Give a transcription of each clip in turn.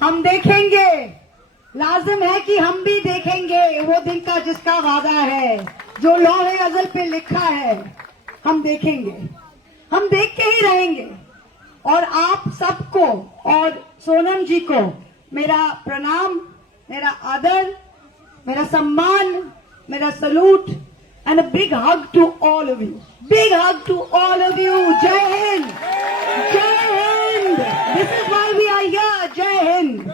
हम देखेंगे, लाजिम है कि हम भी देखेंगे वो दिन का जिसका वादा है, जो लौहे अज़ल पे लिखा है। हम देखेंगे, हम देख के ही रहेंगे। और आप सबको और सोनम जी को मेरा प्रणाम, मेरा आदर, मेरा सम्मान, मेरा salute and a big hug to all of you. Big hug to all of you. Jai Hind. Jai Hind. This is why we are here. Jai Hind.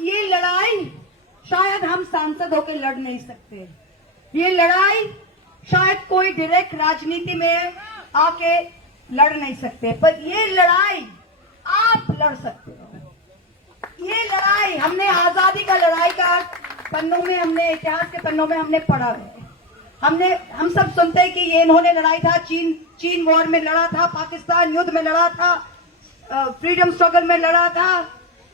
ये लड़ाई शायद हम सांसद होकर लड़ नहीं सकते। ये लड़ाई शायद कोई डायरेक्ट राजनीति में आके लड़ नहीं सकते, पर ये लड़ाई आप लड़ सकते हो। ये लड़ाई हमने आजादी का लड़ाई का पन्नों में, हमने इतिहास के पन्नों में हमने पढ़ा है। हम सब सुनते हैं कि ये इन्होंने लड़ाई था, चीन वॉर में लड़ा था, पाकिस्तान युद्ध में लड़ा था, फ्रीडम स्ट्रगल में लड़ा था।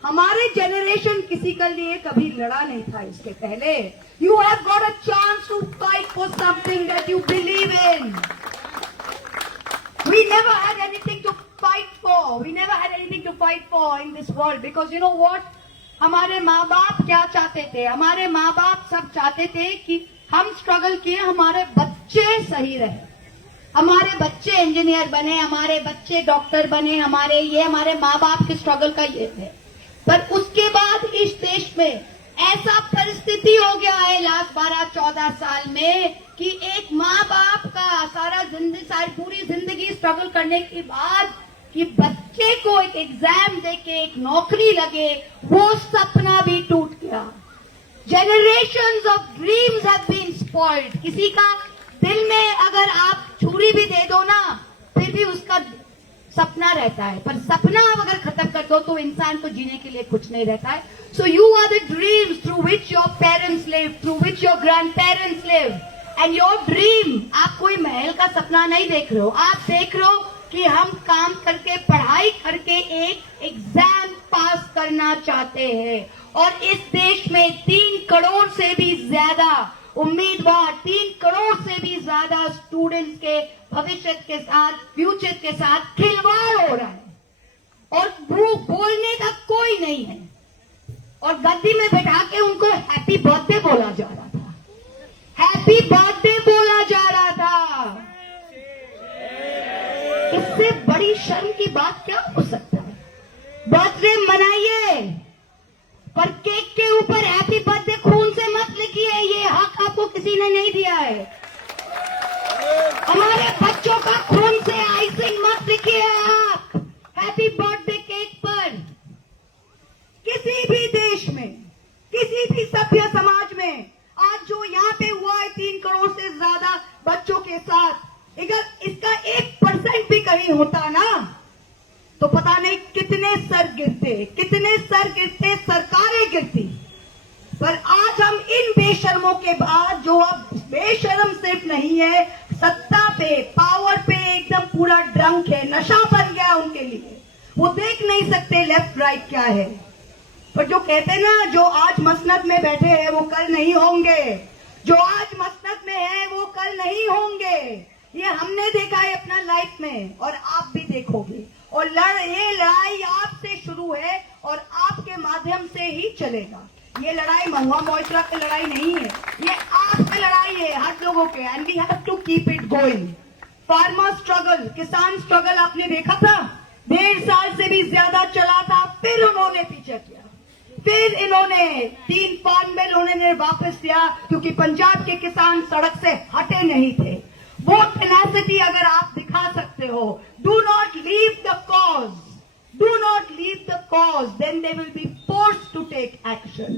हमारे जनरेशन किसी के लिए कभी लड़ा नहीं था इसके पहले। You have got a chance to fight for something that you believe in. We never had anything to fight for, we never had anything to fight for in this world, because you know what, हमारे माँ बाप क्या चाहते थे? हमारे माँ बाप सब चाहते थे कि हम स्ट्रगल किए, हमारे बच्चे सही रहे, हमारे बच्चे इंजीनियर बने, हमारे बच्चे डॉक्टर बने, हमारे माँ बाप के स्ट्रगल का ये है। पर उसके बाद इस देश में ऐसा परिस्थिति हो गया है लास्ट 12-14 साल में कि एक माँ बाप का सारी पूरी जिंदगी स्ट्रगल करने के बाद कि बच्चे को एक एग्जाम देके एक नौकरी लगे, वो सपना भी टूट गया। Generations of dreams have been spoiled. किसी का दिल में अगर आप छुरी भी दे दो ना, फिर भी उसका सपना रहता है, पर सपना अगर खत्म कर दो तो इंसान को जीने के लिए कुछ नहीं रहता है। So you are the dreams through which your parents live, through which your grandparents live, and your dream, आप कोई महल का सपना नहीं देख रहे हो, आप देख रहे हो कि हम काम करके, पढ़ाई करके एक एग्जाम पास करना चाहते हैं। और इस देश में 3 करोड़ से भी ज्यादा उम्मीदवार, 3 करोड़ से भी ज्यादा स्टूडेंट्स के भविष्य के साथ, फ्यूचर के साथ खिलवाड़ हो रहा है और बोलने का कोई नहीं है। और गद्दी में बैठा के उनको हैप्पी बर्थडे बोला जा रहा था, हैप्पी बर्थडे बोला जा रहा था। इससे बड़ी शर्म की बात क्या हो सकता है? बर्थडे मनाइए, पर केक के ऊपर हैप्पी बर्थडे खून से मत लिखिए, ये हक आपको किसी ने नहीं दिया है। हमारे बच्चों का खून से आइसिंग मत लिखिए आप हैप्पी बर्थडे केक पर। किसी भी देश में, किसी भी सभ्य समाज में आज जो यहाँ पे हुआ है 3 करोड़ से ज्यादा बच्चों के साथ, अगर इसका 1% भी कहीं होता ना, तो पता नहीं कितने सर गिरते, सरकारें गिरती। पर आज हम इन बेशर्मों के बाद, जो अब बेशर्म सिर्फ नहीं है, सत्ता पे, पावर पे एकदम पूरा ड्रंक है, नशा बन गया उनके लिए, वो देख नहीं सकते लेफ्ट राइट क्या है। पर जो कहते हैं ना, जो आज मसनद में बैठे हैं वो कल नहीं होंगे, जो आज मसनद में है वो कल नहीं होंगे। ये हमने देखा है अपना लाइफ में, और आप भी देखोगे। और ये लड़ाई आपसे शुरू है और आपके माध्यम से ही चलेगा। ये लड़ाई महुआ मोइत्रा की लड़ाई नहीं है, ये आपकी लड़ाई है, हर लोगों के। And we have to keep it going. Farmer struggle, किसान स्ट्रगल आपने देखा था, 1.5 साल से भी ज्यादा चला था, फिर उन्होंने पीछे किया, फिर इन्होंने 3 फार्म बिल उन्होंने वापस दिया, क्योंकि पंजाब के किसान सड़क से हटे नहीं थे। वो टेनासिटी अगर आप दिखा सकते हो, do not leave the cause, do not leave the cause, then they will be forced to take action,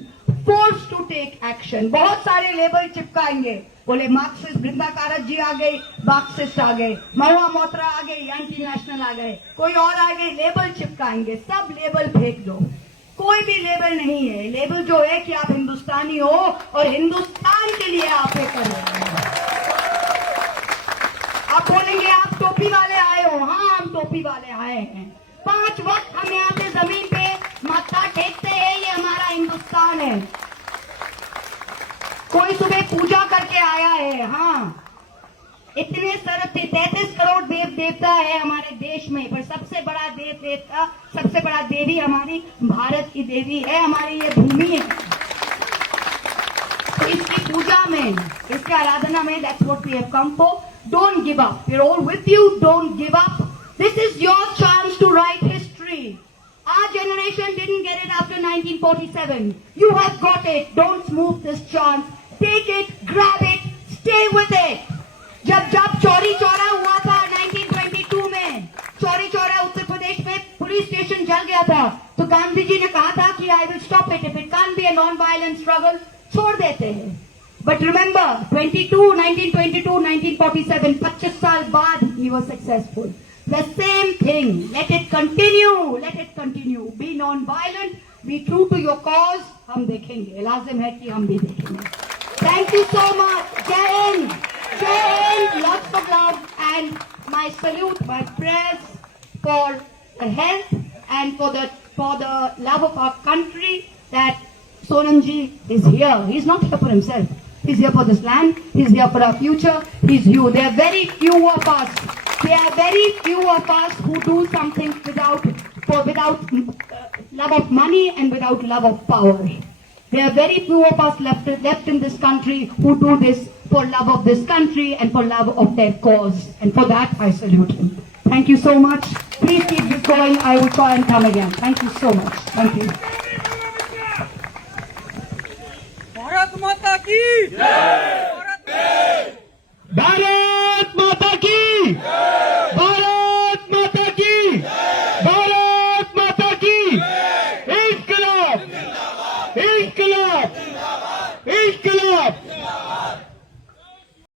forced to take action. बहुत सारे लेबल चिपकाएंगे, बोले मार्क्सिस्ट बृंदा कारक जी आ गई, मार्क्सिस्ट आ गए, महुआ मोइत्रा आ गई, एंटी नेशनल आ गए, कोई और आ गए, लेबल चिपकाएंगे। सब लेबल फेंक दो, कोई भी लेबल नहीं है। लेबल जो है कि आप हिंदुस्तानी हो और हिंदुस्तान के लिए आप ये कर रहे हो। आप बोलेंगे आप टोपी वाले आए हो, हाँ हम टोपी वाले आए हैं। 5 वक्त हम यहाँ पे जमीन पे माथा टेकते हैं, ये हमारा हिंदुस्तान है। कोई सुबह पूजा करके आया है, हाँ इतने सरस थे, 33 करोड़ देव देवता है हमारे देश देश में, पर सबसे बड़ा देव देवता, सबसे बड़ा देवी हमारी भारत की देवी है, हमारी ये भूमि है। तो इसकी पूजा में, इसकी आराधना में, that's what we have come for. Don't give up. We're all with you. Don't give up. This is your chance to write history. Our generation didn't get it after 1947. You have got it. Don't move this chance. Take it, grab it, stay with it. जब चौरी चौरा हुआ था 1922 में, चौरी चौरा उत्तर प्रदेश में police station जल गया था, तो गांधी जी ने कहा था कि I will stop it. If it can't be a non-violent struggle, छोड़ देते हैं. But remember, 1922, 1947, 25 साल बाद he was successful. The same thing. Let it continue. Let it continue. Be non-violent. Be true to your cause. हम देखेंगे. लाजिम है कि हम भी देखेंगे. Thank you so much. Jai Hind. Jai Hind. Lots of love and my salute, my prayers for the health and for the love of our country that Sonamji is here. He's not here for himself. He's here for this land. He's here for our future. He's you. There are very few of us. There are very few of us who do something without love of money and without love of power. There are very few of us left in this country who do this for love of this country and for love of their cause. And for that, I salute him. Thank you so much. Please keep this going. I will try and come again. Thank you so much. Thank you. Bharat माता की जय। भारत